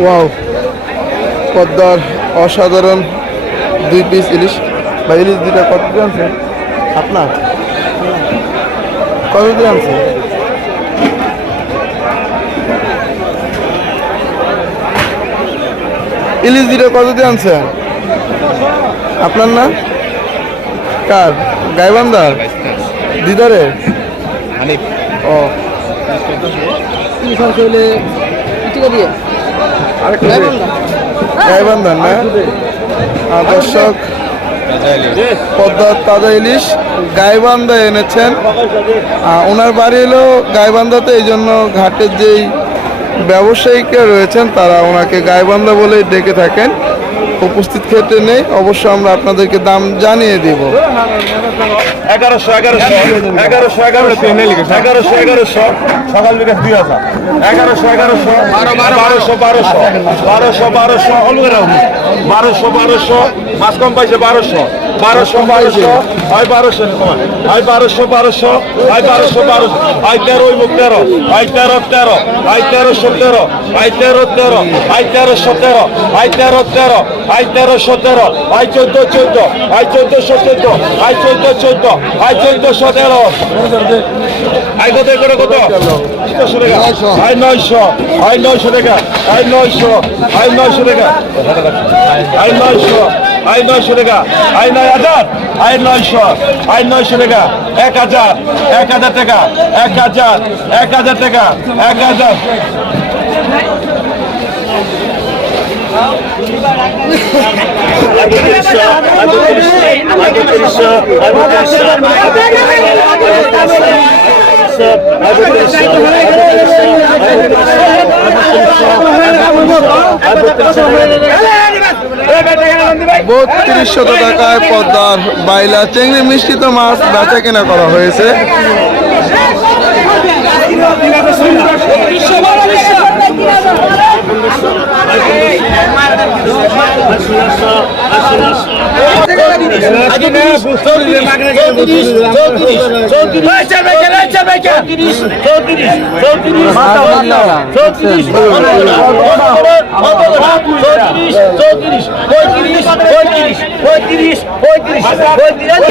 Wow পদ্মার অসাধারণ দুই পিস ইলিশ। বা ইলিশ দুইটা কত দিয়ে আনছেন? আপনার? কত দিয়ে আনছে ইলিশ দুইটা কত দিয়ে আনছেন? আপনার না? কার? গাইবান্দার দিদারে ও। গাইবান্ধার না? আদর্শক দর্শক পদ্মার তাজা ইলিশ গাইবান্ধা এনেছেন। ওনার বাড়ি হলো গাইবান্ধাতে, এই জন্য ঘাটের যেই ব্যবসায়িকরা রয়েছেন, তারা ওনাকে গাইবান্ধা বলেই ডেকে থাকেন। উপস্থিত ক্ষেত্রে নেই অবশ্য আমরা আপনাদেরকে দাম জানিয়ে দিব। এগারোশো এগারোশো এগারোশো এগারোশো এগারোশো এগারোশো সকাল বিকাশ দুই হাজার। এগারোশো এগারোশো বারোশো বারোশো বারোশো বারোশো বারোশো বারোশো মাছ কম পাইছে বারোশো। বারোশো বারোশো হয় বারোশো হয় বারোশো বারোশো হয় বারোশো বারোশো হয় তেরো মুখ তেরো হয় তেরো তেরো হয় তেরোশো তেরো হয় তেরো তেরো হয় তেরোশো তেরো হয় তেরো তেরো হয় তেরোশো তেরো হয় চোদ্দ চোদ্দ হয় চোদ্দশো চোদ্দ হয় চোদ্দ চোদ্দ হয় চোদ্দশো তেরো আই কত করে কত? টাকা। হয় নয়শো হয় নয়শো টাকা হয় নয়শো হয় নয়শো টাকা। হয় নয়শো হয় নয়শো টাকা আই নয় হাজার আই নয়শো আই নয়শো টাকা, এক হাজার এক হাজার টাকা, এক হাজার এক হাজার টাকা, এক হাজার। বত্রিশ শত টাকায় পদ্মার বাইলা চেংড়ি মিষ্টি মাছ বেচা কেনা করা হয়েছে।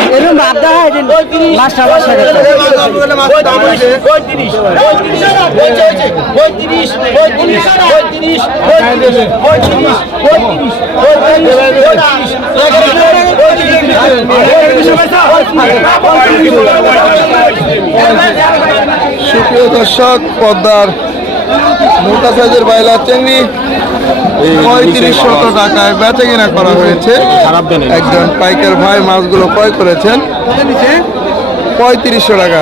এরকম বাদ দেওয়া হয় মাস্টার মাস্টার পঁয়ত্রিশ পঁয়ত্রিশ পঁয়ত্রিশ পঁয়ত্রিশ পঁয়ত্রিশ পঁয়ত্রিশ সুপ্রিয় দর্শক, পদ্মার মোটা সাইজের বাইলা পঁয়ত্রিশ শত টাকায় বেচা কিনা করা হয়েছে। একজন পাইকার ভাই মাছগুলো ক্রয় করেছেন। পঁয়ত্রিশশো টাকা।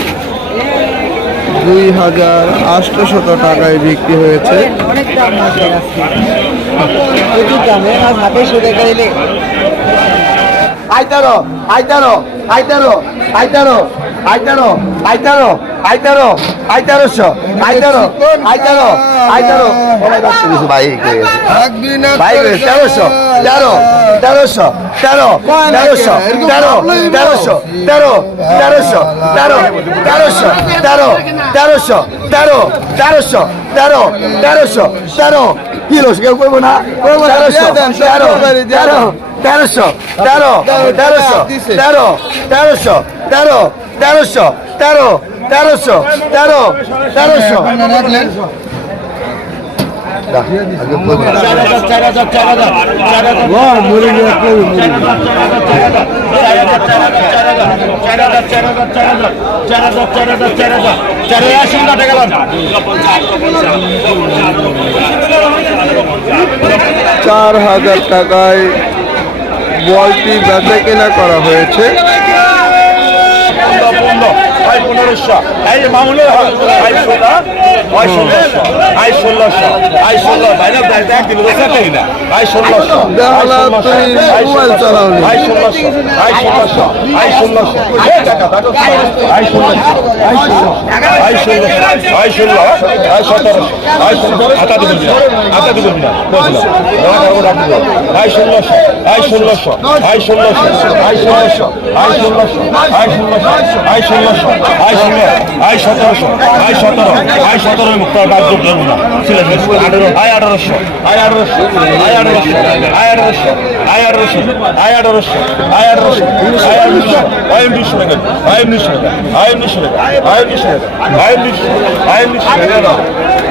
দুই হাজার আটশোশত টাকায় বিক্রি হয়েছে। অনেক দাম প্রচুর দাম হাতে আইতারো আইতারো আইতারো আইতারো। আইতারো আইতারো আইতারো আইতারোশো আইতারো আইতারো আইতারো ভাই ভাই তেরোশো তেরো তেরোশো তেরো তেরোশো তেরো তেরোশো তেরো তেরোশো তেরো তেরোশো তেরো তেরোশো তেরো তেরোশো তেরো তেরোশো তেরো কিলো কেউ করব না তেরোশো তেরো তেরো তেরোশো তেরো তেরোশো তেরো তেরোশো তেরো তেরোশো তেরো তেরোশো তেরো তেরোশো। চার হাজার টাকায় বলটি বেচা কেনা করা হয়েছে। পনেরোশো হয় ষোলো হয় ষোলোশো আই ষোলোশো আই ষোলো ভাই না দেখ দেখ দিল দশ টাকা না আই ষোলোশো দেওয়ালা তুই মোবাইল চালাওনি আই ষোলোশো আই ষোলোশো আই ষোলোশো আই ষোলোশো আই ষোলোশো আই ষোলো আই সতেরোশো আই ষোলো আটা দিবি না আটা দিবি না আই ষোলোশো আই ষোলোশো আই ষোলোশো আই ষোলোশো আই ষোলোশো আই ষোলোশো আই ষোলোশো আই ষোলো আই সতেরোশো আই সতেরো আই সতেরো মুক্ত বাদ ধরবো না ছিল আঠেরো আই আঠারোশো আই আঠারোশো আই আঠারোশো আই আঠারোশো আই আঠারোশো আই আঠারোশো আই আঠারোশো আই আঠারোশো আই উনিশশো টাকা আই উনিশশো টাকা আই উনিশশো টাকা আই উনিশশো টাকা আই উনিশশো উনিশশো টাকা টাকা আঠারোশো উনিশশো আচ্ছা বেকার আচ্ছা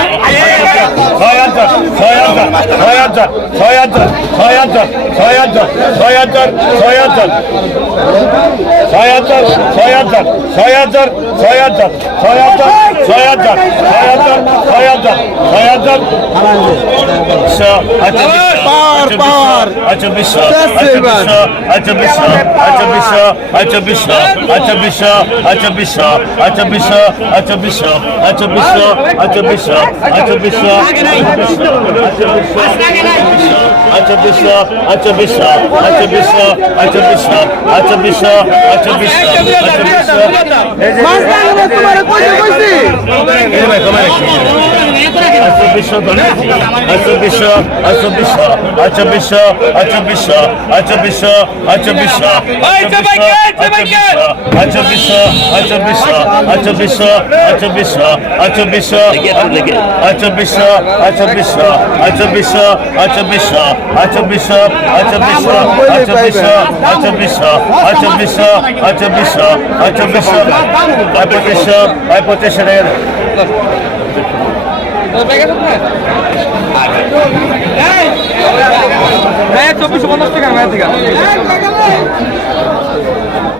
ছয় হাজার ছয় হাজার ছয় হাজার ছয় হাজার ছয় হাজার ছয় হাজার ছয় হাজার ছয় হাজার ছয় হাজার ছয় হাজার আচ্ছা বিশ্ব. আচ্ছা বিশ্ব আচ্ছা বিশ্ব আচ্ছা বিশ্ব আচ্ছা বিশ্ব আচ্ছা বিশ্ব আচ্ছা বিশ্ব আচ্ছা বিশ্ব আচ্ছা বিশ্ব আচ্ছা বিশ্ব আচ্ছা বিশ্ব আচ্ছা বিশ্ব আচ্ছা বিশ্ব আচ্ছা বিশ্ব আচ্ছা বিশ্ব আচ্ছা বিশ্ব আচ্ছা বিশ্ব আচ্ছা বিশ্ব আচ্ছা বিশ্ব চব্বিশশো চব্বিশশো চব্বিশশো চব্বিশশো চব্বিশশো চব্বিশশো চব্বিশশো আচ্ছা বিশ্ব আচ্ছা বিশ্ব আচ্ছা বিশ্ব আচ্ছা বিশ্ব আচ্ছা বিশ্ব আচ্ছা বিশ্ব আচ্ছা বিশ্ব আচ্ছা বিশ্ব আচ্ছা বিশ্ব আচ্ছা বিশ্ব আচ্ছা বিশ্ব আচ্ছা বিশ্ব আচ্ছা বিশ্ব আচ্ছা বিশ্ব আচ্ছা বিশ্ব আচ্ছা বিশ্ব আচ্ছা আচ্ছা আচ্ছা আচ্ছা পঁচিশশো আয় পঁচিশশো টাকা চব্বিশশো পঞ্চাশ টাকা